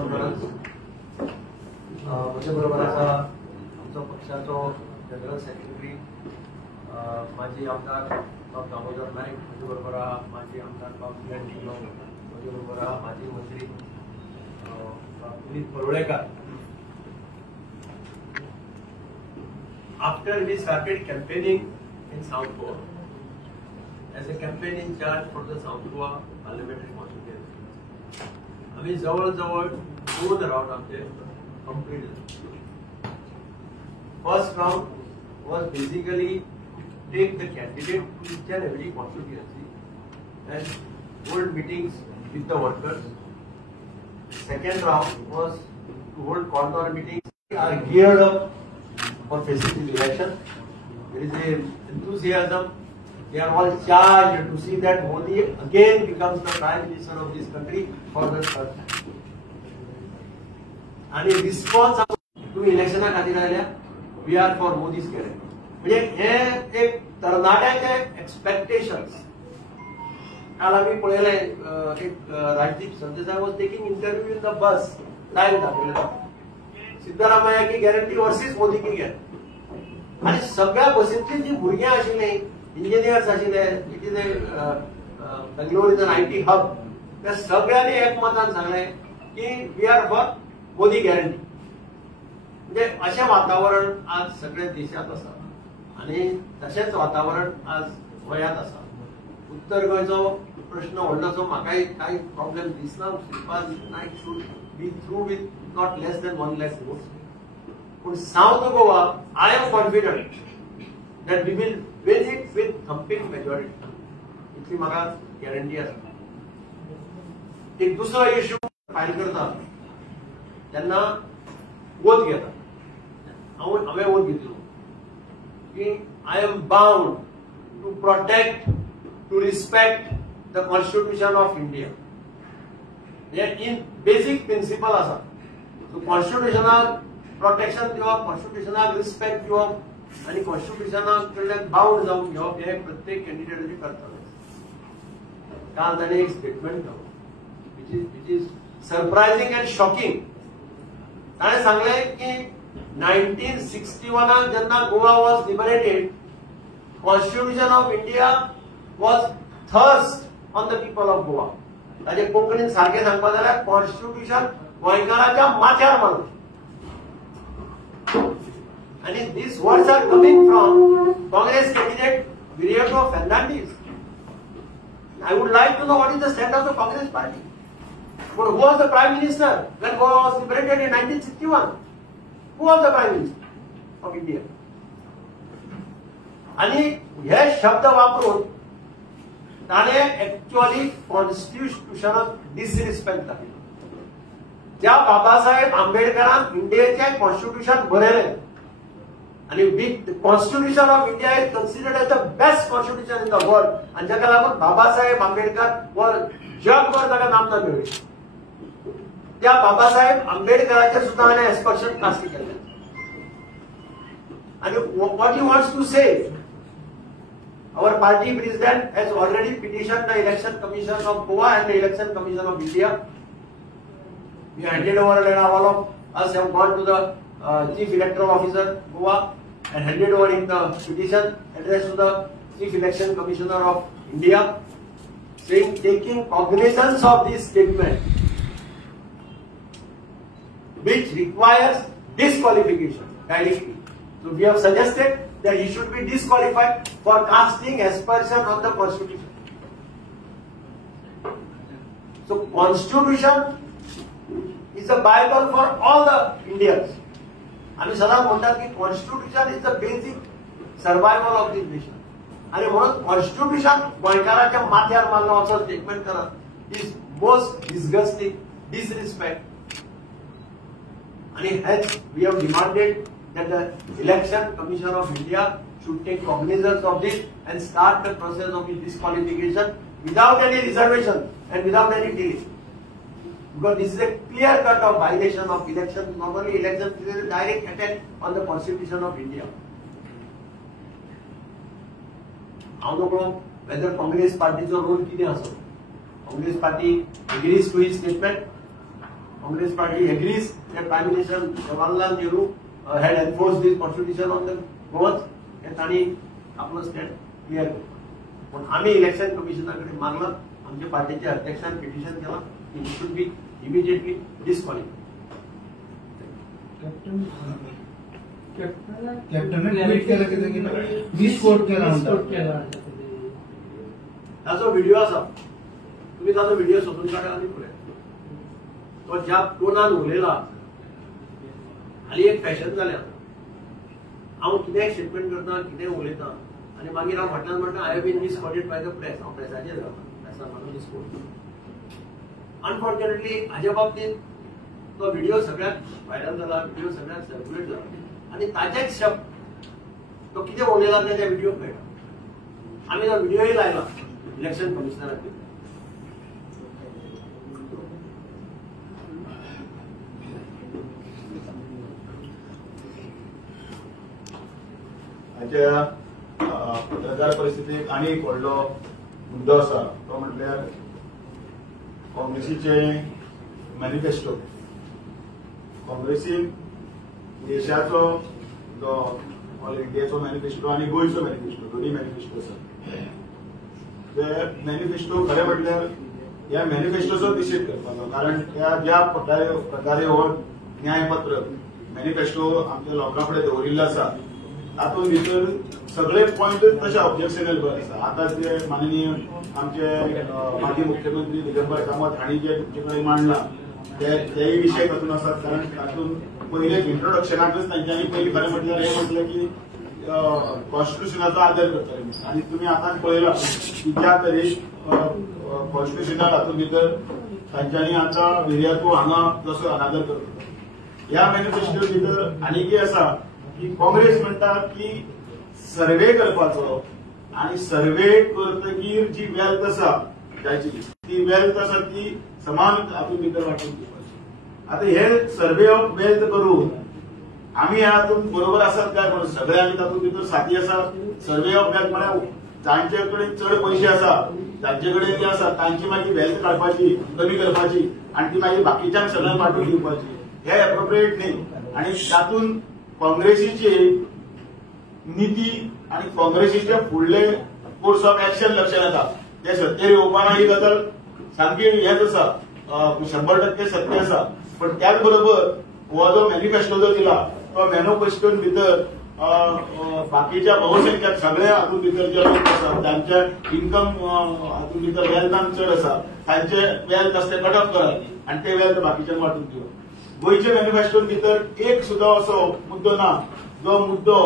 Conference म्हणजे बरोबर आसा आमचो पक्षाचो जनरल सेक्रेटरी माजी आमदार बाब दामोदर नायक, म्हणजे बरोबर माजी आमदार बाब किरण ढिल्लो, म्हणजे बरोबर माजी मंत्री Puneet Parulekar. After we started campaigning in South Goa as a campaign in charge for the South Goa parliamentary constituency, आम्ही जवळ-जवळ 2 राउंड आमचे कंप्लीट झाले. First round was basically to take the candidate to each and every constituency and hold meetings with the workers. Second round was to hold corner meetings. We are geared up for facing the election. There is a enthusiasm. They are all charged to see that Modi again becomes the Prime Minister of this country for the third time. And in response to election खातीर आयल्या, we are for Modi's guarantee. म्हणजे हे एक तरणाट्याचे expectations. काल आम्ही पळयले एक Rajdeep Sardesai was taking interview in the bus, live दाखयलेलो. सिद्धरामय्या की गॅरंटी वर्सेस मोदी की गॅरंटी. आणि सगळ्या बसींतली जी भुरगीं आशिल्ली, इंजिनियर्स आशिल्ले, it is Bangalore is an IT हब, त्या सगळ्यांनी एकमतान सांगले की we are for Modi guarantee. म्हणजे अशें वातावरण आज सगळ्या देशात आसा आणि तशेंच वातावरण आज गोंयांत आसा. उत्तर गोंयचो प्रश्न व्हडलोसो म्हाकाय कांय प्रॉब्लेम दिसना. Shripad Naik should be through with not less than 1 lakh votes. But South Goa, I am confident that we will win it with thumping majority. इतली म्हाका गॅरंटी आसा. एक दुसरो इश्यू फायल करता तेन्ना वोट घेता. हांवें वोट घेतलो की I am bound to protect, to respect the Constitution of India. in basic principle आसा. So कॉन्स्टिट्यूशनल प्रोटेक्शन दिवप, कॉन्स्टिट्यूशनल रिस्पेक्ट दिवप आणि कॉन्स्टिट्यूशनाक कडल्यान बाउंड जावन घेवप हे प्रत्येक कॅन्डिडेटाचे कर्तव्य. काल ताणें एक स्टेटमेंट दिलो which is surprising and shocking. ताणें सांगलें की 1961 जेन्ना Goa was liberated, constitution of India was thrust on the people of Goa. ताजे कोंकणीन सारखें सांगपाक जाल्यार कॉन्स्टिट्यूशन गोंयकाराच्या माथ्यार मारलें. आणि these words are coming from Congress candidate Viriato Fernandes. I would like to know what is the stand of the Congress party. But who was the Prime Minister when Goa was liberated in 1961? Who was the Prime Minister of India? आणि हे शब्द वापरून ताणे actually कॉन्स्टिट्यूशनाक disrespect दाखयलो. ज्या Babasaheb आंबेडकरान इंडियेचे constitution बरयलें आणि constitution of India is considered as the best constitution in the world, आणि जाका लागून बाबासाहेब आंबेडकर वर जगभर ताका नामना मेळ्ळी. त्या बाबासाहेब आंबेडकराचे सुद्धा हाणें एक्सपर्शन कास्ट केलें. आणि what he wants to say, our party president has already petitioned the election commission of Goa and the election commission of India. We handed over, and all of us have gone to the chief electoral officer Goa and handed over in the petition addressed to the chief election commissioner of India, saying taking cognizance of this statement which requires disqualification directly. So we have suggested that he should be disqualified for casting aspersion on the constitution. So constitution is a bible for all the Indians. आम्ही सदां म्हणतात की constitution is the basic survival of this nation. आणि म्हणून constitution गोंयकाराच्या माथ्यार मारलो असो statement करप इज मोस्ट डिस्गस्टिंग, डिसरिस्पेक्ट. आणि हेच we have demanded that the election commission of India should take cognizance of this and start the process of disqualification without any reservation and without any delay, because this is a clear cut of violation of election. Normally election is a direct attack on the constitution of India. I don't know whether Congress party's role कितें आसा. Congress party agrees to his statement. Congress party agrees that Prime Minister Jawaharlal Nehru had enforced this constitution on the Goans and ताणी आपलं stand clear केलं. पण आम्ही election कमिशनाकडे मागलं, आमच्या पार्टीच्या अध्यक्षांनी पिटिशन केलं की he should be immediately disqualified. कॅप्टनने ट्वीट केलं की मिसकोट केला. हा जो व्हिडिओ असा तुम्ही ताजो व्हिडिओ सोदून काढा आणि पळया. तो ज्या टोनान उलयला हाली एक फॅशन जाल्या. हांव कितें स्टेटमेंट करता, कितें उलयता आनी मागीर हांव फाटल्यान म्हणटा I have been misquoted by the press. हांव प्रेसाचेर रावता, प्रेसान म्हाका मिसकोट. अनफॉर्च्युनेटली हाज्या बाबतींत तो व्हिडिओ सगळ्याक व्हायरल जाला, व्हिडिओ सगळ्याक सर्क्युलेट जाला आनी ताचेच शब्द तो कितें उलयला तें त्या व्हिडिओक मेळटा. आमी तो व्हिडिओय लायला इलेक्शन कमिशनराक. हाच्या पत्रकार परिस्थितीक आनी एक व्हडलो मुद्दो आसा तो म्हटल्यार काँग्रेसीचे मॅनिफेस्टो. काँग्रेसीन देशाचो जो ऑल इंडियाचो मॅनिफेस्टो आनी गोंयचो मॅनिफेस्टो दोन्ही मॅनिफेस्टो आसा. ते मॅनिफेस्टो खरें म्हटल्यार ह्या मॅनिफेस्टोचो निशेध करपाचो, कारण त्या ज्या प्रकारे हो न्यायपत्र मॅनिफेस्टो आमच्या लोकां फुडें दवरिल्लो आसा तातूंत भितर सगळे पॉइंट तशे ऑब्जेक्शनेबल आसा. आतां जे माननीय आमचे माजी मुख्यमंत्री दिगंबर कामत हांणी जे तुमचे कडेन मांडला तेय विशय तातूंत आसात. कारण तातूंत पयले इंट्रोडक्शनाकच तांच्यांनी पयलीं खरें म्हटल्यार हें म्हटलें की कॉन्स्टिट्युशनाचो आदर करतले आनी तुमी आतां पळयला की ज्या तरेन कॉन्स्टिट्युशनाक हातूंत भितर तांच्यांनी आतां विर्यातू हांगा जसो अनादर करता. ह्या मॅनिफेस्टो भितर आनीकय आसा की काँग्रेस म्हणटा की सर्वे करपाचो आनी सर्वे करतकीर जी वेल्थ आसा त्याची ती वेल्थ आसा ती समान हातूंत भितर वांटून दिवपाची. आतां हे सर्वे ऑफ वेल्थ करून आमी हातूंत बरोबर आसात काय म्हणून सगळे आमी तातूंत भितर साथी आसा. सर्वे ऑफ वेल्थ म्हळ्यार जांचे कडेन चड पयशे आसा जांचे कडेन जे आसा तांची मागीर वेल्थ काडपाची कमी करपाची आनी ती मागीर बाकीच्यांक सगळ्यांक वांटून दिवपाची. हे एप्रोप्रिएट न्ही. आनी तातूंत काँग्रेसीची नीती आणि काँग्रेसीचे फुडले कोर्स ऑफ एक्शन लक्षात येता. ते सत्तेर येवपाना ही गजाल सामकी हेच आसा, 100% सत्य आसा. पण त्याच बरोबर हो जो मॅनिफेस्टो जो दिला तो मॅनिफेस्टोन भितर बाकीच्या बहुसंख्याक सगळ्या हातूंत भितर जे लोक आसा तांच्या इन्कम हातूंत भितर वेल्थान चड आसा तांचे वेल्थ आसा ते कट ऑफ करप आनी ते वेल्थ बाकीच्यांक वांटून दिवप. गोंयच्या मॅनिफेस्टोन भितर एक सुद्दां असो मुद्दो ना जो मुद्दो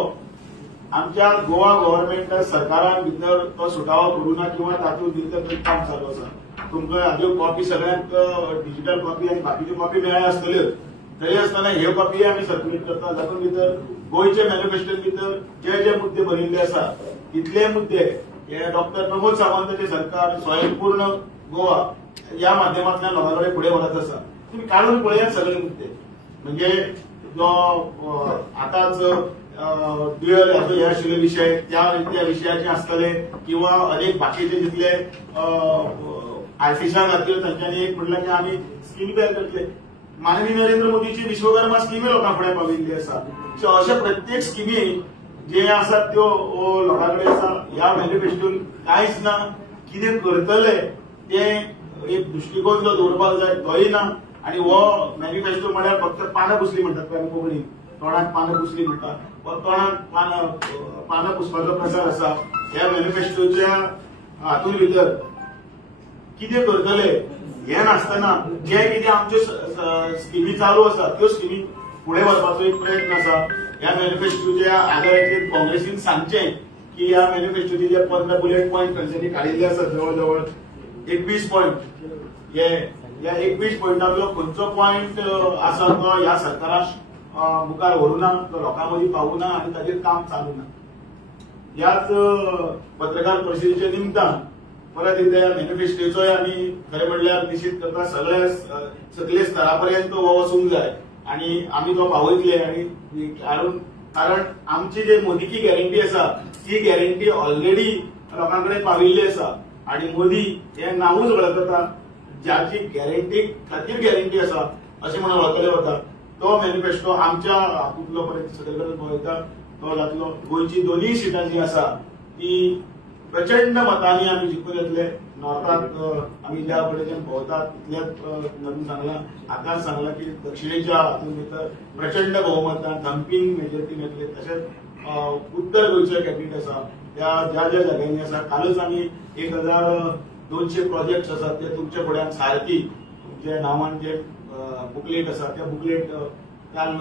आमच्या गोवा गव्हर्नमेंट सरकारान भितर तो सुटावो करूं ना किंवा तातूंत भितर काम चालू आसा. तुमकां हाज्यो कॉपी सगळ्यांक डिजिटल कॉपी आनी बाकीच्यो कॉपी मेळ्ळ्या आसतल्योच. तरी आसतना ह्यो कॉपी आमी सर्क्युलेट करता. तातूंत भितर गोंयच्या मॅनिफेस्टोन भितर जे जे मुद्दे बरिल्ले आसा तितले मुद्दे हे डॉक्टर प्रमोद सावंताचे सरकार स्वयंपूर्ण गोवा ह्या माध्यमांतल्यान लोकां कडेन फुडें व्हरत आसा. तुम्ही काढून पळयात सगळे मुद्दे. म्हणजे जो आताच ड्युअल हे आशिल्ले विशय त्या विशयाचे आसतले किंवा अनेक बाकीचे जितले आर्टिस्टां खातीर तांच्यांनी एक म्हटलें की आमी स्कीम तयार करतले. माननीय नरेंद्र मोदीची विश्वकर्मा स्कीम लोकां फुडें पाविल्ली आसा. सो अशे प्रत्येक स्किमी जे आसात त्यो लोकां कडेन आसा. ह्या मॅनिफेस्टोन कांयच ना. कितें करतले ते एक दृश्टिकोन जो दवरपाक जाय तोय ना. आणि हो मॅनिफेस्टो म्हळ्यार फक्त पानां पुसली म्हणटात आमी कोंकणीन, तोंडाक पानां पुसली म्हणटात. तोंडाक पानां पुसपाचो प्रकार आसा. ह्या मॅनिफेस्टोच्या हातूंत भितर कितें करतले हे नासतना जे कितें आमच्यो स्किमी चालू आसा त्यो स्किमी फुडें व्हरपाचो एक प्रयत्न आसा. ह्या मॅनिफेस्टोच्या आदाराचेर काँग्रेसीन सांगचें की ह्या मॅनिफेस्टोचे जे 15 बुलेट पॉयंट तांच्यांनी काडिल्ले आसात जवळ जवळ 21 पॉयंट. ह्या 21 पॉयंटांतलो खंयचो पॉयंट आसा तो ह्या सरकाराक मुखार व्हरू ना, तो लोकां मदीं पावूं ना आनी ताचेर काम चालू ना. ह्याच पत्रकार परिशदेच्या निमतान परत एकदा ह्या मॅनिफेस्टोचोय आमी खरें म्हणल्यार निश्चित करता सगळ्या सकले स्तरापर्यंत हो वचूंक जाय आनी आमी तो पावयतले. आनी कारण आमची जे मोदी की गॅरंटी आसा ती गॅरंटी ऑलरेडी लोकां कडेन पाविल्ली आसा. आनी मोदी हे नांवूच वळखता ज्याची गॅरंटी खातीर गॅरंटी आसा अशें म्हणून वळखले वता. तो मॅनिफेस्टो आमच्या हातूंतलो सगळे कडेन पळयता तो जातलो. गोंयची दोनूय सिटां जी आसा ती प्रचंड मतांनी आमी जिखून येतले. नॉर्थांत आमी ज्या कडेच्यान भोंवतात तितलेच सांगला, आतांच सांगला की दक्षिणेच्या हातूंत भितर प्रचंड बहुमतान थंपींग मेजॉरिटी मेळटली. तशेंच उत्तर गोंयचे कॅबिनेट आसा त्या ज्या ज्या जाग्यांनी आसा. कालच आमी 1200 प्रोजेक्ट आसात ते तुमच्या फुड्यान सारकी तुमच्या नांवान जे बुकलेट आसा त्या बुकलेट काल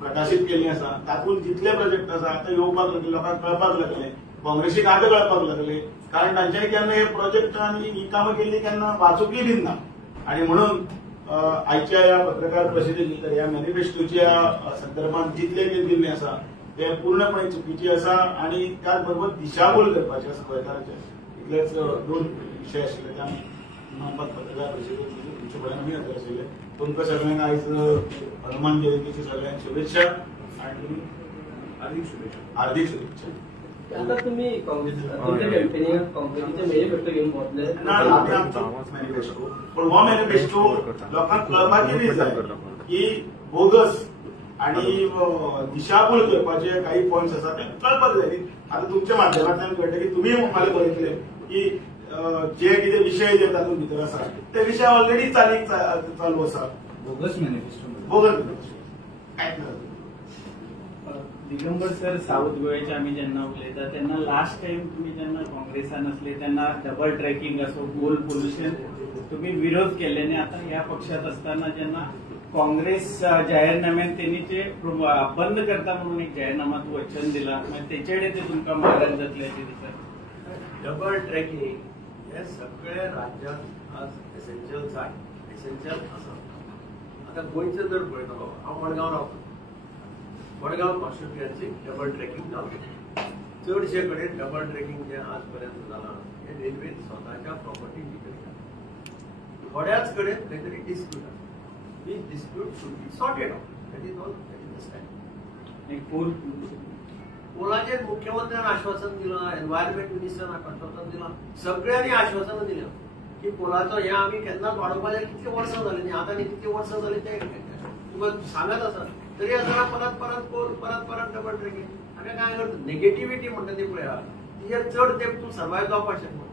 प्रकाशीत केल्ली आसा. तातूंत जितले प्रोजेक्ट आसा आतां येवपाक लागले, लोकांक कळपाक लागले, काँग्रेसीक आतां कळपाक लागले, कारण तांच्यानी केन्ना हे प्रोजेक्ट आनी ही कामां केल्ली केन्ना वाचूंकय बीन ना. आनी म्हणून आयच्या ह्या पत्रकार परिशदेक भितर ह्या मॅनिफेस्टोच्या संदर्भात जितले कितें दिल्लें आसा ते पूर्णपणे चुकीचे आसा आनी त्याच बरोबर दिशाभूल करपाचे आसा गोंयकारांचे. इतलेच 2 विशय आशिल्ले ते आमी पत्रकार परिशदेक तुमचे फुड्यान आमी हजर आशिल्ले. तुमकां सगळ्यांक आयज हनुमान जयंतीची सगळ्यांक शुभेच्छा आनी हार्दिक शुभेच्छा. आता तुम्ही तुमच्या कॅम्पेनिंग काँग्रेसीचे मॅनिफेस्टो घेऊन पोहोचले मॅनिफेस्टो, पण हो मॅनिफेस्टो लोकांक कळपाचें बी जाय की बोगस आणि दिशाभूल करपाचे काही पॉइंट्स आसात ते कळपाक जाय. आता तुमच्या माध्यमांतल्यान कळटा की तुमी म्हाका बरयतले की जे कितें विशय जे तातूंत भितर आसा ते विशय ऑलरेडी चालू आसा. बोगस मॅनिफेस्टो बोगस कांयच ना. दिगंबर सर, साऊथ गोव्याचे आम्ही जेन्ना उलयता तेन्ना लास्ट टाइम तुम्ही जेन्ना काँग्रेसान असले तेन्ना डबल ट्रॅकिंग असो गोल पोल्युशन तुम्ही विरोध केले आणि आता ह्या पक्षात असताना जेन्ना काँग्रेस जाहीरनाम्यात त्यांनी ते बंद करता म्हणून एक जाहीरनामा वचन दिला, त्याचे ते तुमकां मारक जातल्याचे दिसता. डबल ट्रॅकिंग हे सगळे राज्यात आज एसेन्शियल आसा. आता गोंयचं जर पळयता हांव मडगांव रावता. मडगांव कॉन्स्टिट्युएन्सी डबल ट्रॅकिंग जावं. चडशे कडेन डबल ट्रॅकिंग जे आजपर्यंत जालां हे रेल्वेन स्वताच्या प्रॉपर्टी विकल्या. थोड्याच कडेन खंय तरी डिस्प्यूट आसा. ही dispute should be sorted out. That is all. पोलाचेर मुख्यमंत्र्यान आश्वासन दिलां, एनवायरमेंट मिनिस्टरान आश्वासन दिलां, सगळ्यांनी आश्वासनां दिल्यां की पोलाचो हे आमी केन्नाच वाडोवपाचें. कितले वर्सां जालीं न्ही, आतां न्ही कितले वर्सां जालीं ते तुका सांगत आसा तरी आसतना परत डबल ट्रॅकिंग. हांवें काय करता नेगेटिव्हिटी म्हणटा ती पळया तिजेर चड तेंप तूं सर्वायव जावपाक शकना.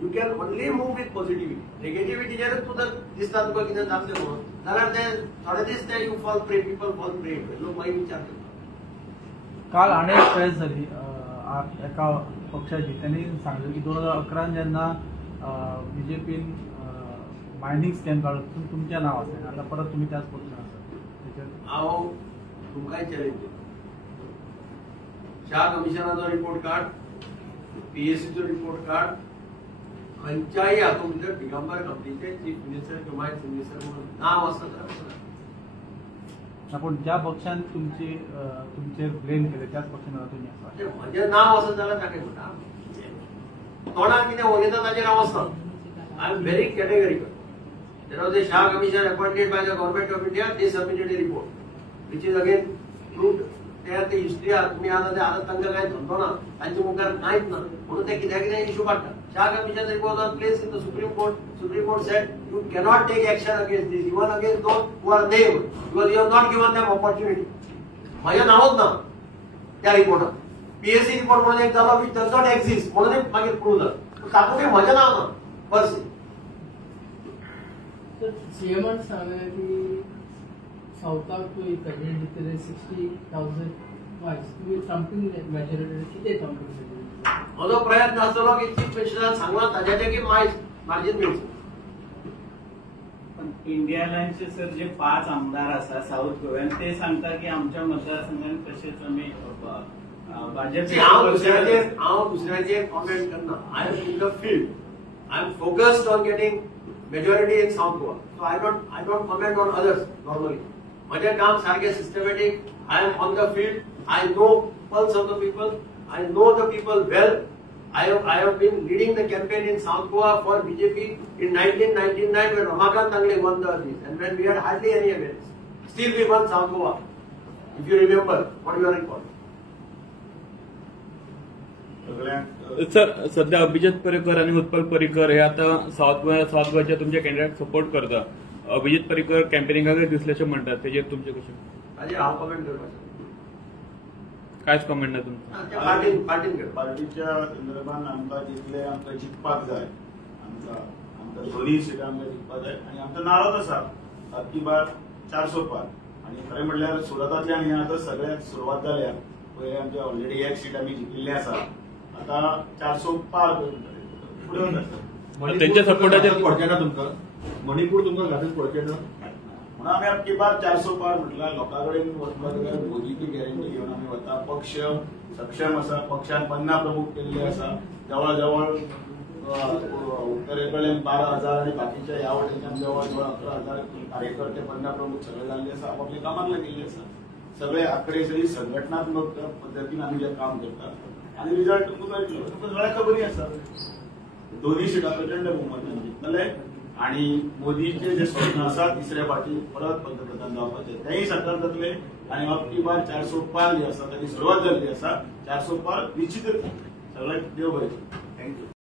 You can only move with positivity. नेगेटिव्हिटीचेर तुका दिसता तुका कितें जातलें म्हणून जाल्यार ते थोडे दीस ते you fall prey, people fall prey, लोक मागीर विचार करता. काल आणि एक प्रेस झाली एका पक्षाची. त्यांनी सांगितलं की 2011 जेन्ना बीजेपीन मायनिंग स्कॅम काढलो तितून तुमचें नांव आसलें. आता परत तुम्ही त्याच पक्षान आसा. हांव तुमकांय चॅलेंज दिता. Shah कमिशनाचो report card, पीएससीचो report card, खंयच्याय हातूंत भितर दिगंबर कंपनीचे चीफ मिनिस्टर किंवा मायन्स मिनिस्टर म्हणून नांव आसा जाल्यार पण ज्या पक्षान तुमचे ब्लेम केले त्याच पक्षान तुम्ही आसा. म्हजें नांव आसा जाल्यार ताका म्हणटा. तोंडार कितें उलयता ताचेर हांव वचना. I am very categorical. There was a Shah Commission appointed by the Government of India. They submitted a report, which is again proved. There the history तुम्ही आता तांकां काय धंदो ना, तांचे मुखार कांयच ना म्हणून ते कित्याक कितें इश्यू काडटा. Shah Commission report was placed in the Supreme Court. Supreme Court said you cannot take action against this, even against those who are named, because you have not given them opportunity. म्हजें नांवच ना त्या रिपोर्टात. PSC report म्हणून एक जालो which does not exist म्हणून मागीर prove जालो. तातूंत म्हजें नांव ना. बस सीएमान सांगलें की सावथाक कॅबिनेट भितर 60,000 वायस तुम्ही ट्रम्पिंग मेजॉरिटी कितें ट्रम्पिंग? म्हजो प्रयत्न आसतलो की चीफ मिनिस्टरान सांगलां ताच्याचें की मार्जीन मेळची. पण इंडिया लायन्सचे सर जे 5 आमदार आसा साऊथ गोव्यान ते सांगता की आमच्या मतदारसंघात तशेंच आमी भाजप. हांव दुसऱ्याचेर कॉमेंट करना. I am in the field. I am focused on getting majority in South Goa. So I don't comment on others normally. माझे काम सारखे systematic. I am on the field. I know pulse of the people. I know the people well. I have been leading the campaign in South Goa for BJP in 1999 when Ramakant Tangle won the this and when we had hardly any evidence. Still we won South Goa. If you remember what you are recalling. Sir सध्या अभिजित पर्रीकर आणि उत्पल पर्रीकर हे आता south गोव्याच्या तुमच्या candidate support करता. अभिजित परिकर कॅम्पेनिंगाकडे दिसल्याचे म्हणतात, त्याच्यात तुमचे कसे ताजेर हांव कमेंट करपाचें कांयच कमेंट ना तुमचं? पार्टीन करता पार्टीच्या संदर्भात आमकां जितले आमकां जिखपाक जाय, आमकां दोन्ही सिटां आमकां जिखपाक जाय आनी आमचो नारोच आसा अबकी बार 400 पार. आनी खरें म्हणल्यार सुरतांतल्यान हें आतां सगळ्याक सुरवात जाल्या. पयलीं आमचे ऑलरेडी एक सीट आमी जिखिल्लें आसा, आतां 400 पार फुडें वता. त्यांच्या सपोर्टाचेर पडचें ना तुमकां? मणिपूर तुमकां घातून पडचें ना म्हणून आमी अबकी बार 400 पार म्हटल्यार लोकां कडेन वचपाक जाय. मोदीची गॅरंटी घेवन आमी वता. पक्ष सक्षम आसा, पक्षान 50 प्रमुख केल्ले आसा. जवळ जवळ उत्तरेकडल्यान 12,000 आनी बाकीच्या ह्या वटेच्यान जवळ जवळ 11,000 कार्यकर्ते 50 प्रमुख सगळे जाल्ले आसा. आपापल्या कामाक लागिल्ले आसा. सगळे आंकडे सगळी संघटनात्मक पद्दतीन आमी जें काम करतात आनी रिजल्ट तुमकां मेळटलो. तुमकां सगळ्या खबरी आसा. दोन्ही सीटां प्रचंड बहुमतान जिखतले आणि मोदीचे जे स्वप्न आसा तिसऱ्या फावटी परत पंतप्रधान जावपाचे तेंय साकार जातले. आणि अबकी बार 400 पार जी आसा ताची सुरवात जाल्ली आसा. 400 पार निश्चितच सगळ्याक देव बरें. थँक्यू.